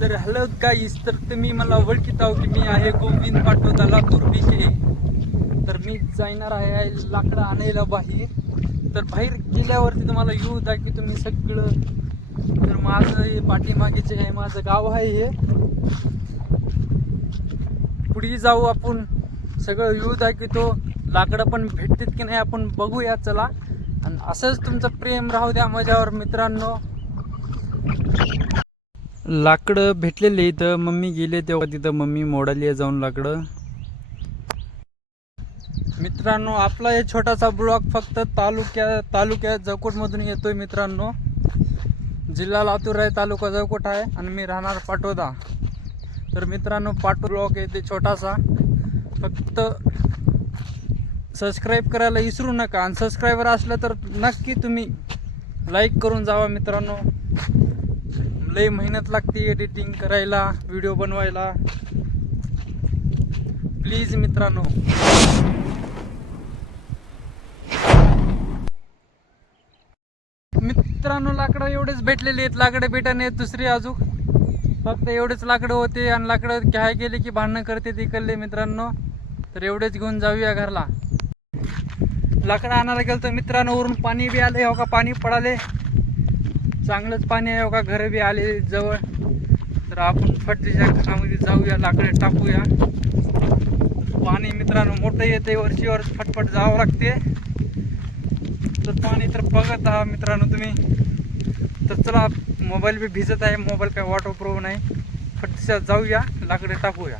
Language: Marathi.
तर हॅलो गाईस तर तुम्ही मला ओळखीत आहो की मी आहे गोविंद पाठवता लातूर विखे तर मी जाणार आहे लाकडं आणायला बाहेर. तर बाहेर गेल्यावरती तुम्हाला येऊ द्या की तुम्ही सगळं. तर माझं हे पाठीमागेचे आहे माझं गाव आहे हे. पुढे जाऊ आपण. सगळं येऊ द्या की तो लाकडं पण भेटतात की नाही आपण बघूया चला. आणि असंच तुमचं प्रेम राहू द्या माझ्यावर मित्रांनो. लाकडं भेटलेले इथं. मम्मी गेले तेव्हा तिथं मम्मी मोडाली आहे जाऊन लाकडं. मित्रांनो आपला हे छोटासा ब्लॉग फक्त तालुक्या तालुक्या जकोटमधून येतोय मित्रांनो. जिल्हा लातूर आहे तालुका जकोट आहे आणि मी राहणार पाटोदा. तर मित्रांनो पाटो ब्लॉग येते छोटासा. फक्त सबस्क्राईब करायला विसरू नका आणि सबस्क्रायबर असलं तर नक्की तुम्ही लाईक करून जावा मित्रांनो. लई मेहनत लागते एडिटिंग करायला व्हिडिओ बनवायला. प्लीज मित्रांनो. मित्रांनो लाकडं एवढेच भेटलेले आहेत. लाकडं भेटाने दुसरी अजून. फक्त एवढेच लाकडं होते आणि लाकडं घ्याय गेले की भांडणं करते तिकडले मित्रांनो. तर एवढेच घेऊन जाऊया घरला. लाकडं आणायला गेलं तर मित्रांनो वरून पाणी बी आले हो का पाणी पडाले चांगलंच पाणी आहे हो का? घर बी आले जवळ. तर आपण फटलीच्या घरामध्ये जाऊया लाकडे टाकूया. पाणी मित्रांनो मोठं येते वरचीवर फटफट जावं लागते. तर पाणी तर बघत आहात मित्रांनो तुम्ही. तर चला मोबाईल बी भिजत आहे मोबाईल काय वॉटर प्रूफ नाही. फटतीच्या जाऊया लाकडे टाकूया.